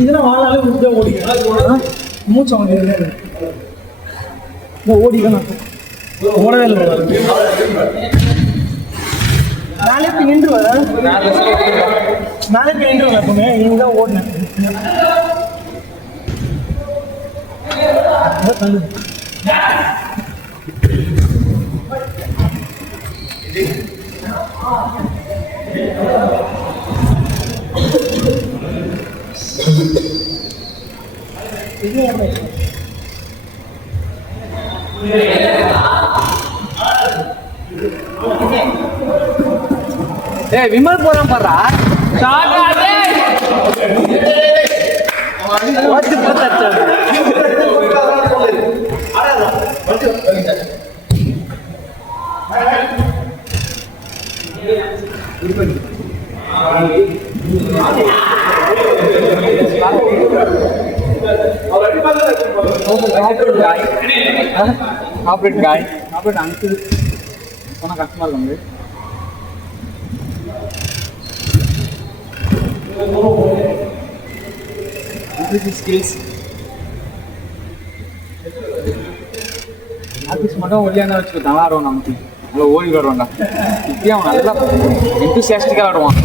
இதெல்லாம் வாழாலே உள்ள ஓடிக்கலாம் மூச்சு அவங்க ஓடிக்கலாம் ஓடவே இல்லை நாளே போய் நின்று வர நாளே போய் நின்று வர எப்பவுமே இவங்க தான் ஓடினேன் தள்ளு ஏய் விமல் போறான் பாறா சாகாதே வாட் பத்தச்ச ஆப்ரேட் गाय ஆப்ரேட் அங்கிள் போனா கஷ்டமா இருக்கு skills ஆர்டிஸ்ட் மட்டும் ஒல்லியானா வச்சுக்கோ நல்லா ஆடுவோம் நமக்கு நல்லா ஓடி விளாடுவான்டா இப்பயே அவன் நல்லா எந்தூசியாஸ்டிக்கா ஆடுவான்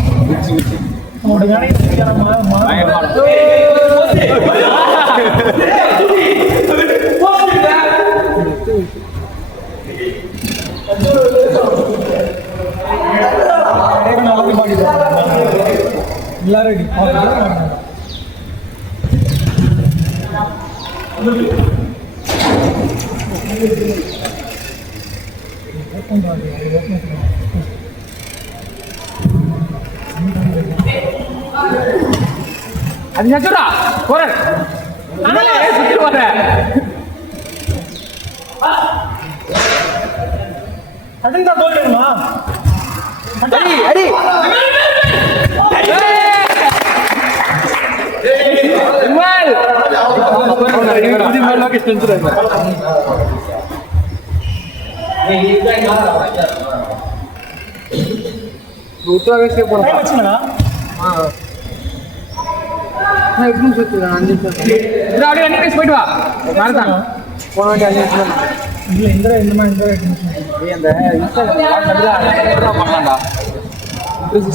எல்லாரும் அது நச்சுடா போற சுத்தி வர அடிந்தா போயிடுமா அடி அடி விமல் இது மேலக்கு செஞ்சுறாங்க உத்தரவேஸ்க்கு போறோம் வச்சுனா நான் எப்படி சுத்துறேன் 5 நிமிஷம் இங்க அப்படியே அன்னைக்கு போய்ட்டு வா நாளைக்கு போன வேண்டிய 5 நிமிஷம் இல்ல இந்த மாதிரி ஏய் அந்த இன்ஸ்டாகிராம் பண்ணலாம்டா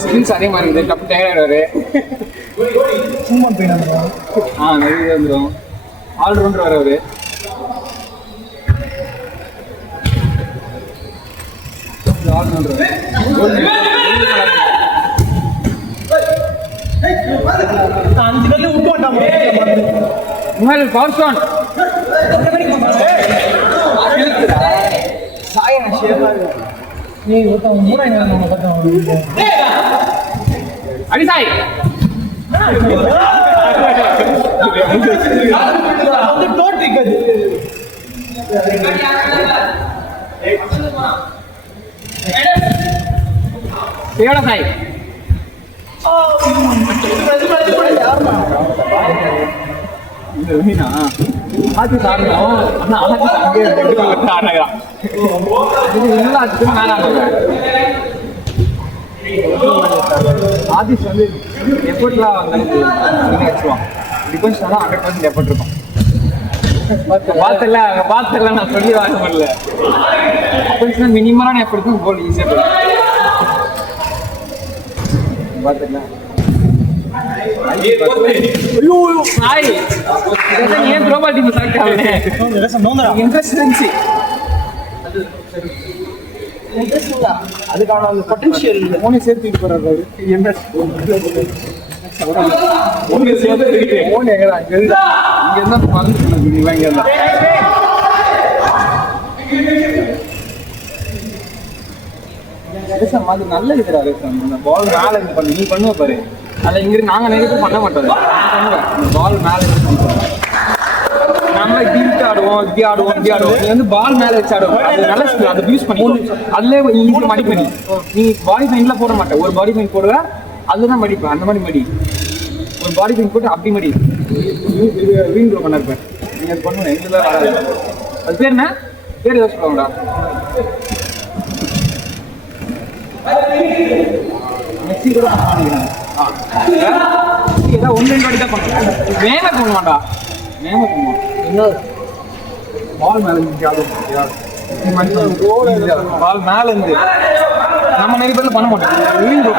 ஸ்கில்ஸ் அதே மாதிரி இருக்குது டப்பு டயர்டாரு சும்மா போயிடாம நிறைய வந்துடும் ஆல்ரவுண்டர் வர அவரு ஆல்ரவுண்டர் அஞ்சு கல்லு விட்டு வந்தாங்க முன்னாடி பவர்ஸ்டோன் சாயன ஷேப்பா நீ ஒருத்தன் மூணாயிரம் நேரம் நம்ம பார்த்தோம் அடி சாய் அது டோட்டிக் அது எவ்வளோ சாய் ஆச்சு சாப்பிடும் ஆனால் ஆச்சு அங்கே ஆடுறான் இது எல்லாத்துக்கும் மேலே ஆடுறேன் ஆதிஷ் வந்து எஃபர்ட்லாம் வந்து வச்சுருவான் டிஃபென்ஸ் தான் 100% எஃபர்ட் இருக்கும் பார்த்தல நான் சொல்லி வாங்க முடியல டிஃபென்ஸ்னால் மினிமலான எஃபர்ட் தான் கோல் ஈஸியாக போகும் பார்த்துக்கலாம் ஏன் த்ரோபால் டீம் செலக்ட் ஆகுது இன்ட்ரெஸ்ட் இருந்துச்சு அதுக்கான அந்த பொட்டன்ஷியல் மூணு சேர்த்துட்டு போறாரு இன்ட்ரெஸ்ட் மூணு சேர்த்து மூணு எங்கடா இங்க இருந்தா மறந்துட்டு இவங்க எல்லாம் அது நல்ல இதுடா அந்த பால் மேல இது பண்ணு நீ பண்ணுவ பாரு அதை இங்கிருந்து நாங்க நிறைய பேர் பண்ண மாட்டோம் பண்ணுவேன் பால் மேல இது பண்ணுவோம் நம்ம இப்படி ஆடுவோம் இப்படி ஆடுவோம் நீ வந்து பால் மேல வச்சு ஆடுவோம் அது நல்ல ஸ்கில் அதை யூஸ் பண்ணி அதுல ஈஸியாக மடிப்ப நீ பாடி பெயிண்ட்ல போட மாட்டேன் ஒரு பாடி பெயிண்ட் போடுவேன் அதுதான் மடிப்பேன் அந்த மாதிரி மடி ஒரு பாடி பெயிண்ட் போட்டு அப்படி மடி வீண் ப்ரோ பண்ண இருப்பேன் நீ அது பண்ணுவேன் எங்கெல்லாம் வராது அது பேர் என்ன பேர் ஏதாவது சொல்லுவாங்கடா மெஸ்ஸி கூட பண்ணிக்கிறேன் ஏதாவது ஒன்று ரெண்டு வாட்டி தான் பண்ணுவேன். மேலே பண்ண மாட்டா. மேலே பண்ணுவோம். என்ன பால் மேலே பால் மேலே இருந்து நம்ம நிறைய பேர்ல பண்ண மாட்டோம். இவங்க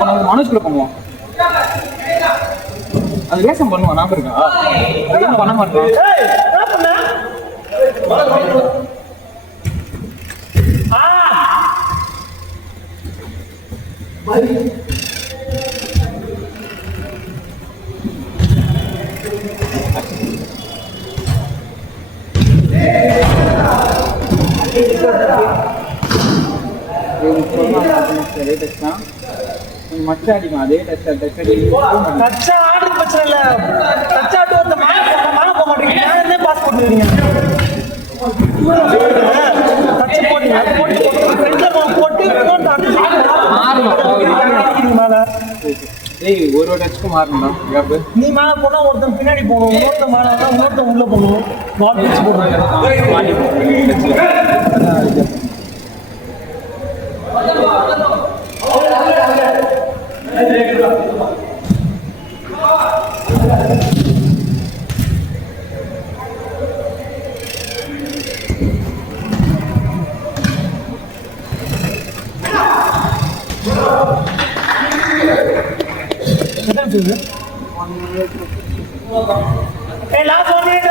பண்ணுவோம். மனசுக்குள்ள பண்ணுவோம். அது லேசம் பண்ணுவான். நான் இருக்கா அதெல்லாம் பண்ண மாட்டோம். மச்சா அடிக்கும் அதே கச்சா ஆடுறது பிரச்சனை இல்ல. கச்சா ஆட்டு ஒருத்த மேல போக மாட்டேங்க. என்ன பாஸ் போட்டுக்கிறீங்க? கச்சா போட்டீங்க. ஃப்ரெண்ட்ல போட்டு இன்னொரு ஆட்டு மேல. ஏய் ஒரு டச்சுக்கு மாறணும்டா. நீ மேல போனா ஒருத்தன் பின்னாடி போகணும். ஒருத்தன் மேல வந்தா ஒருத்தன் உள்ள போகணும். பால் பிடிச்சு போடுறாங்க. Hey, last 1 minute.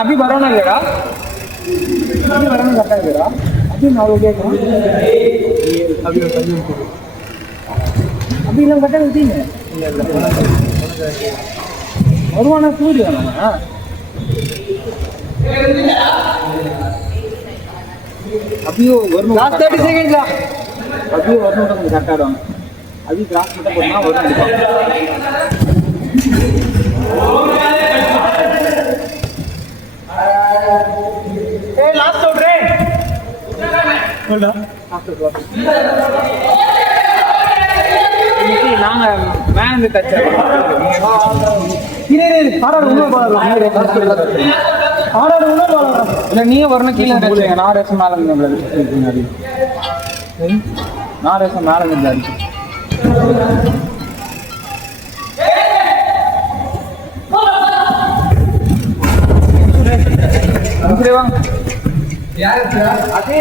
अभी बराना लेगा अभी बराना करता है मेरा अभी ना हो गया अभी लोग बता होती है और वाला सूर्य ना अभी वो वरना लास्ट 30 सेकंड ला अभी वरना तो करता रहा अभी क्रास मत करना वरना Hey, last out, right? Hold on. நாங்க மேன் டச் நீங்க வரணும் கீழே நான் ரேசம் மேல நான் ரேசம் மேல இருந்தாரு யாரு அதே